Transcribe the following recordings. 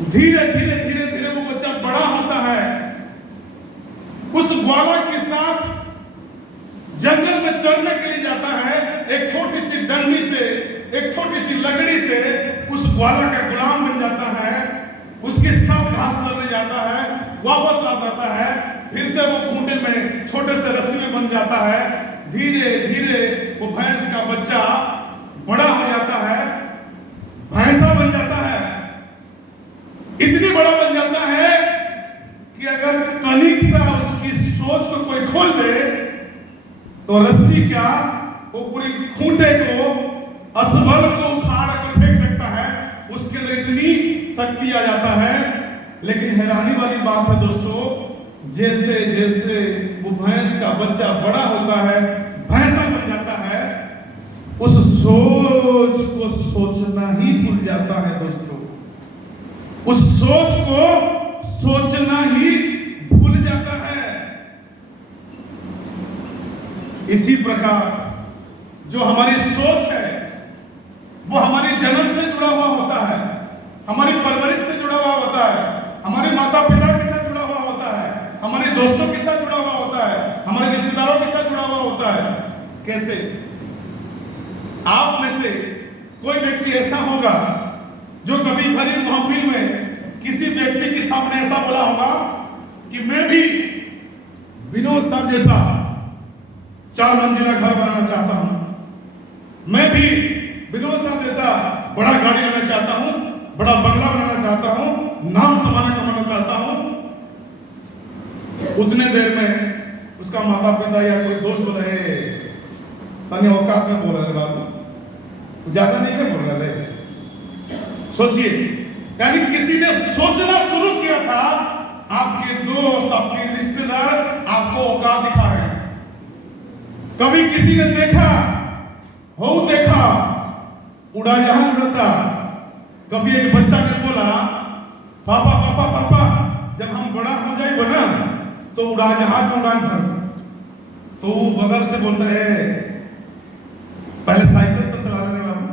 धीरे धीरे धीरे धीरे वो बच्चा बड़ा होता है। उस ग्वाला के साथ जंगल में चरने के लिए जाता है। एक छोटी सी डंडी से, एक छोटी सी लकड़ी से उस ग्वाला का गुलाम बन जाता है। उसके साथ घास चरने जाता है, वापस आ जाता है, फिर से वो खूंटे में छोटे से रस्सी में बन जाता है। धीरे धीरे वो भैंस का बच्चा बड़ा हो जाता है, भैंसा बन जाता है। इतनी बड़ा बन जाता है कि अगर तनिक सा उसकी सोच को कोई खोल दे तो रस्सी क्या, वो पूरी खूंटे को, असबल को उखाड़ कर फेंक सकता है। उसके अंदर इतनी शक्ति आ जाता है। लेकिन हैरानी वाली बात है दोस्तों, जैसे जैसे वो भैंस का बच्चा बड़ा होता है, भैंसा बन जाता है, उस सोच को सोचना ही भूल जाता है दोस्तों। उस सोच को सोचना ही भूल जाता है। इसी प्रकार जो हमारी सोच है वो हमारी जन्म से जुड़ा हुआ होता है, हमारी परवरिश से जुड़ा हुआ होता है, हमारे माता पिता के साथ जुड़ा हुआ होता है, हमारे दोस्तों के साथ जुड़ा हुआ होता है, हमारे रिश्तेदारों के साथ जुड़ा हुआ होता है। कैसे? आप में से कोई व्यक्ति ऐसा होगा जो कभी भरी महफिल में किसी व्यक्ति के सामने ऐसा बोला होगा कि मैं भी विनोद सर जैसा 4 मंजिला घर बनाना चाहता हूं, मैं भी विनोद सर जैसा बड़ा गाड़ी लेना चाहता हूं, बड़ा बंगला बनाना चाहता हूं, नाम समाना कमाना चाहता हूं। उतने देर में उसका माता पिता या कोई दोस्त बोला है, सनी औकात में बोल रहे बाबू, ज्यादा नहीं क्या बोल रहे। सोचिए, यानी किसी ने सोचना शुरू किया था, आपके दोस्त, आपके रिश्तेदार आपको औकात दिखा रहे हैं। कभी किसी ने देखा उड़ाजहाज उड़ता। कभी एक बच्चा ने बोला, पापा पापा पापा, जब हम बड़ा हो जाए बना तो उड़ाजहाज में उड़ान भर। तो वो बगल से बोलता है, पहले साइकिल तो चला रहे बाबू,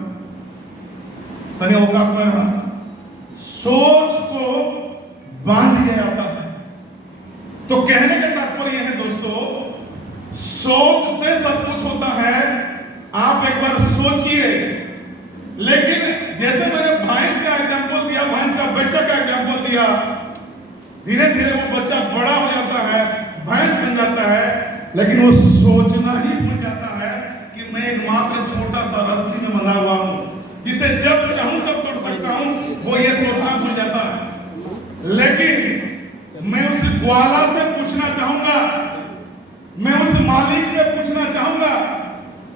तने औकात में रहा। सोच को बांध दिया जाता है। तो कहने का तात्पर्य है दोस्तों, सोच से सब कुछ होता है। आप एक बार सोचिए। लेकिन जैसे मैंने भैंस का एग्जांपल दिया, भैंस का बच्चा का एग्जांपल दिया, धीरे धीरे वो बच्चा बड़ा हो जाता है, भैंस बन जाता है, लेकिन वो सोचना ही भूल जाता है कि मैं एक मात्र छोटा सा रस्सी में बंधा हुआ हूं, जिसे जब चाहूं तब तोड़ सकता हूं। वो ये सोचना भूल जाता है। लेकिन मैं उस ग्वाला से पूछना चाहूंगा, मैं उस मालिक से पूछना चाहूंगा,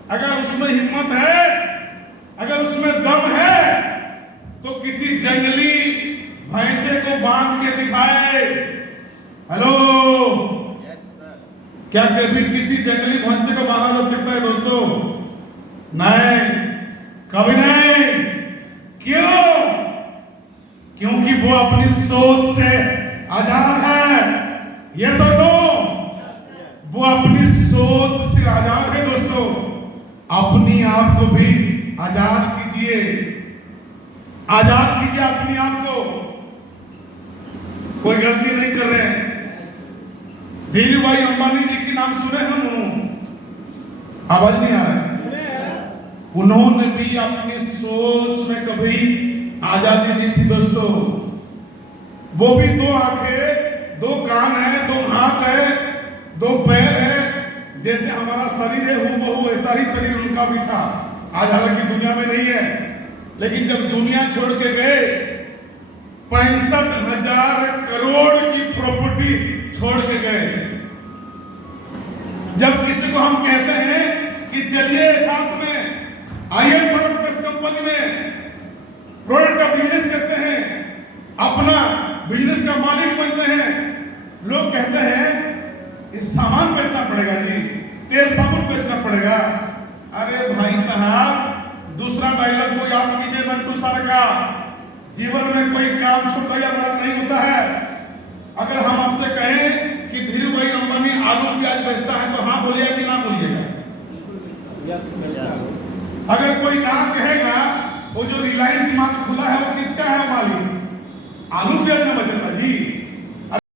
अगर उसमें हिम्मत है, अगर उसमें दम है, तो किसी जंगली भैंसे को बांध के दिखाए। हेलो, क्या कभी किसी जंगली भैंसे को बांधा जा सकता है दोस्तों? नहीं, कभी नहीं। क्यों? क्योंकि वो अपनी सोच से आजाद है। यस और नो? वो अपनी सोच से आजाद है दोस्तों। अपनी आप को भी आजाद कीजिए, आजाद कीजिए अपने आप को। कोई गलती नहीं कर रहे हैं। धीरू भाई अंबानी जी के नाम सुने हम? आवाज नहीं आ रहा है। उन्होंने भी अपनी सोच में कभी आजादी दी थी दोस्तों। वो भी 2 आंखें, 2 कान है, 2 हाथ है, 2 पैर है। जैसे हमारा शरीर है हूबहू ऐसा ही शरीर उनका भी था। आज हालांकि दुनिया में नहीं है, लेकिन जब दुनिया छोड़ के गए, 65,000 करोड़ की प्रॉपर्टी छोड़ के गए। जब किसी को हम कहते हैं कि चलिए साथ में आइए प्रोडक्ट बेस्ड कंपनी में प्रोडक्ट का बिजनेस करते हैं, अपना बिजनेस का मालिक बनते हैं, लोग कहते हैं इस सामान बेचना पड़ेगा जी, तेल साबुन बेचना पड़ेगा। अरे भाई साहब, दूसरा डायलॉग को याद कीजिए मंटू सर का, जीवन में कोई काम छोटा या बड़ा नहीं होता है। अगर हम आपसे कहें कि धीरू भाई अंबानी आलू प्याज बेचता है तो हाँ बोलिएगा कि ना बोलिएगा? अगर कोई ना कहेगा, वो जो रिलायंस मार्ट खुला है वो किसका है मालिक? आलू प्याज ना